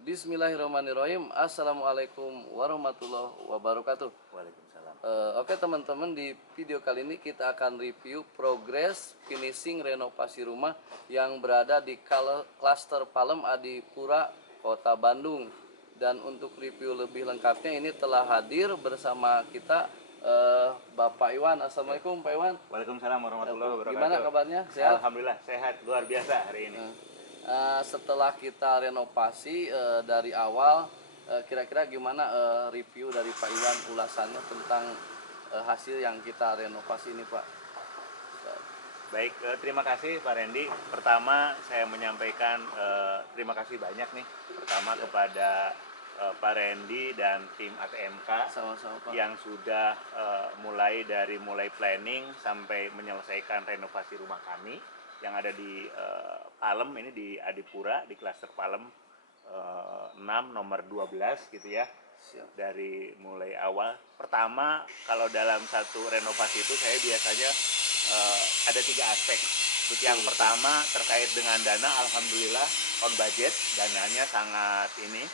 Bismillahirrahmanirrahim. Assalamualaikum warahmatullahi wabarakatuh. Waalaikumsalam. Oke teman-teman, di video kali ini kita akan review progres finishing renovasi rumah yang berada di klaster Palem Adipura, Kota Bandung. Dan untuk review lebih lengkapnya ini telah hadir bersama kita Bapak Iwan. Assalamualaikum Pak Iwan. Waalaikumsalam warahmatullahi wabarakatuh. Gimana kabarnya? Sehat? Alhamdulillah sehat, luar biasa hari ini. Setelah kita renovasi dari awal, kira-kira gimana review dari Pak Iwan ulasannya tentang hasil yang kita renovasi ini, Pak? Baik, terima kasih Pak Randy. Pertama saya menyampaikan terima kasih banyak nih. Pertama kepada Pak Randy dan tim ATMK. Sama-sama, Pak. Yang sudah mulai planning sampai menyelesaikan renovasi rumah kami yang ada di Palem, ini di Adipura, di klaster Palem 6 nomor 12 gitu ya. Siap. Dari mulai awal. Pertama, kalau dalam satu renovasi itu saya biasanya ada 3 aspek. Yang pertama terkait dengan dana, alhamdulillah on budget, dananya sangat ini.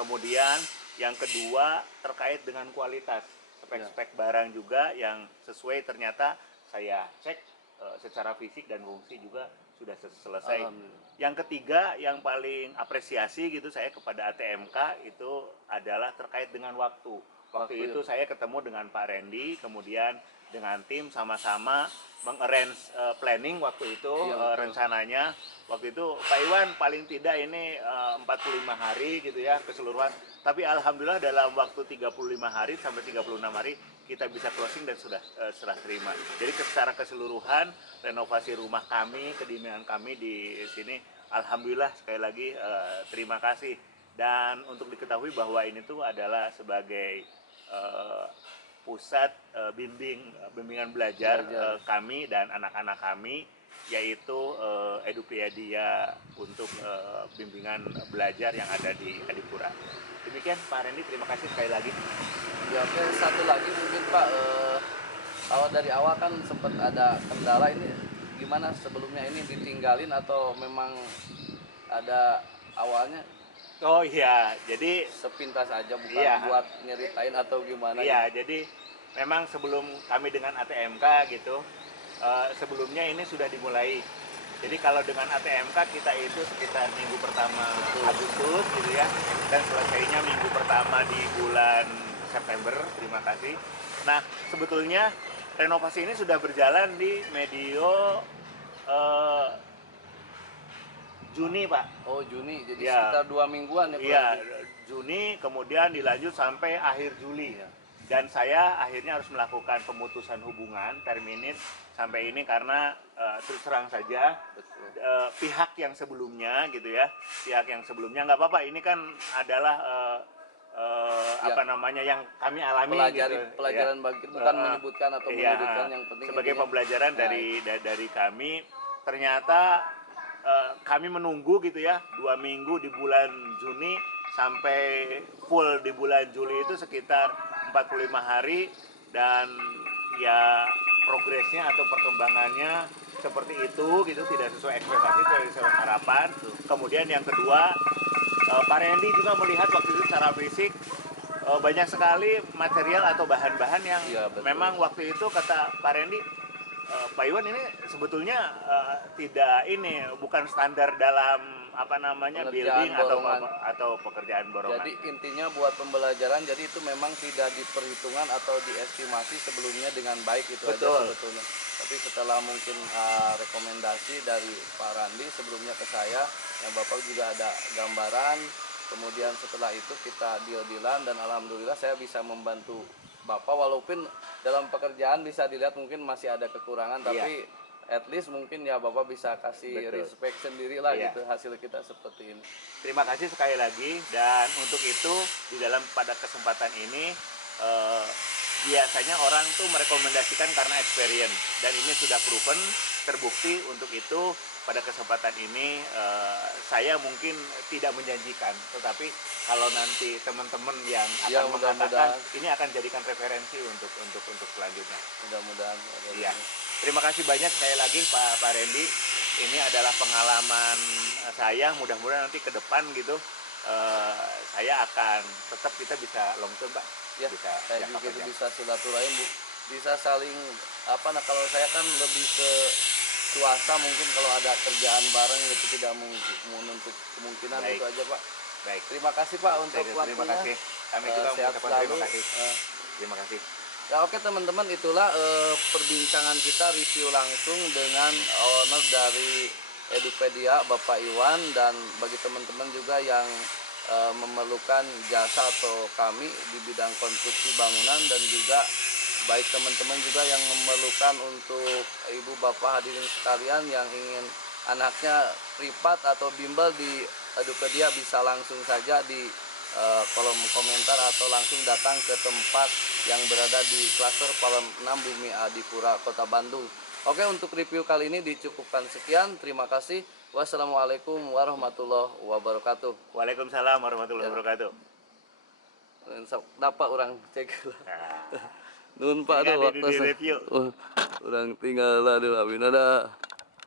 Kemudian yang kedua terkait dengan kualitas, spek-spek barang juga yang sesuai, ternyata saya cek secara fisik dan fungsi juga sudah selesai. Yang ketiga yang paling apresiasi gitu saya kepada ATMK itu adalah terkait dengan waktu. Waktu itu saya ketemu dengan Pak Randy, kemudian dengan tim sama-sama mengarrange planning waktu itu. Rencananya waktu itu Pak Iwan paling tidak ini 45 hari gitu ya keseluruhan. Tapi alhamdulillah dalam waktu 35 hari sampai 36 hari kita bisa closing dan sudah serah terima. Jadi secara keseluruhan renovasi rumah kami, kedinasan kami di sini, alhamdulillah sekali lagi terima kasih. Dan untuk diketahui bahwa ini tuh adalah sebagai pusat bimbingan belajar kami dan anak-anak kami, yaitu Edupriadia untuk bimbingan belajar yang ada di Adipura. Demikian Pak Randy, terima kasih sekali lagi. Ya, oke, satu lagi mungkin Pak, dari awal kan sempat ada kendala ini, gimana sebelumnya ini ditinggalin atau memang ada awalnya? Oh iya, jadi sepintas aja, bukan buat nyeritain atau gimana? Iya, jadi memang sebelum kami dengan ATMK gitu, sebelumnya ini sudah dimulai. Jadi kalau dengan ATMK kita itu sekitar minggu pertama Agustus gitu ya, dan selesainya minggu pertama di bulan September. Terima kasih. Nah, sebetulnya renovasi ini sudah berjalan di medio Juni, Pak. Oh, Juni, jadi sekitar 2 mingguan ya? Iya, Juni, kemudian dilanjut sampai akhir Juli. Dan saya akhirnya harus melakukan pemutusan hubungan, terminate sampai ini karena terus terang saja pihak yang sebelumnya gitu ya, pihak yang sebelumnya nggak apa-apa, ini kan adalah apa namanya yang kami alami pelajaran bagi, bukan menyebutkan atau menyebutkan, yang penting sebagai pembelajaran dari kami. Ternyata kami menunggu gitu ya 2 minggu di bulan Juni sampai full di bulan Juli itu sekitar 45 hari, dan ya progresnya atau perkembangannya seperti itu gitu, tidak sesuai ekspektasi, tidak sesuai harapan. Kemudian yang kedua, Pak Randy juga melihat waktu itu secara fisik banyak sekali material atau bahan-bahan yang memang waktu itu kata Pak Randy, Pak Iwan ini sebetulnya bukan standar dalam apa namanya building atau pekerjaan borongan. Jadi intinya buat pembelajaran, jadi itu memang tidak diperhitungkan atau diestimasi sebelumnya dengan baik, itu aja sebetulnya. Tapi setelah mungkin rekomendasi dari Pak Randi sebelumnya ke saya, yang Bapak juga ada gambaran, kemudian setelah itu kita deal-dealan, dan alhamdulillah saya bisa membantu Bapak, walaupun dalam pekerjaan bisa dilihat mungkin masih ada kekurangan, tapi at least mungkin ya Bapak bisa kasih respect sendiri lah gitu hasil kita seperti ini. Terima kasih sekali lagi, dan untuk itu di dalam pada kesempatan ini biasanya orang tuh merekomendasikan karena experience, dan ini sudah proven, terbukti. Untuk itu pada kesempatan ini saya mungkin tidak menjanjikan, tetapi kalau nanti teman-teman yang akan mengatakan ini akan jadikan referensi untuk selanjutnya. Mudah-mudahan. Iya. Terima kasih banyak sekali lagi Pak Randy. Ini adalah pengalaman saya, mudah-mudahan nanti ke depan gitu saya akan tetap kita bisa long term Pak, Ya, bisa kayak jangka gitu panjang. bisa silaturahim, Bu. Bisa saling apa, nah kalau saya kan lebih ke swasta, mungkin kalau ada kerjaan bareng itu tidak menuntut kemungkinan. Baik. Itu aja Pak. Baik, Terima kasih Pak untuk terima waktunya. kasih. Kami juga Sehat mengucapkan selalu. terima kasih. Terima kasih. Ya oke teman-teman, itulah perbincangan kita review langsung dengan owner dari Edupedia Bapak Iwan. Dan bagi teman-teman juga yang memerlukan jasa atau kami di bidang konstruksi bangunan, dan juga baik teman-teman juga yang memerlukan untuk ibu bapak hadirin sekalian yang ingin anaknya privat atau bimbel di Edupedia, bisa langsung saja di kolom komentar atau langsung datang ke tempat yang berada di klaster Palem 6 Bumi Adipura, Kota Bandung. Oke, untuk review kali ini dicukupkan sekian. Terima kasih. Wassalamualaikum warahmatullahi wabarakatuh. Waalaikumsalam warahmatullahi Ya. wabarakatuh. Dapat orang cek. Nah, Nun Pak ini tuh ada waktu di review. orang tinggal lah dulu, Abinada.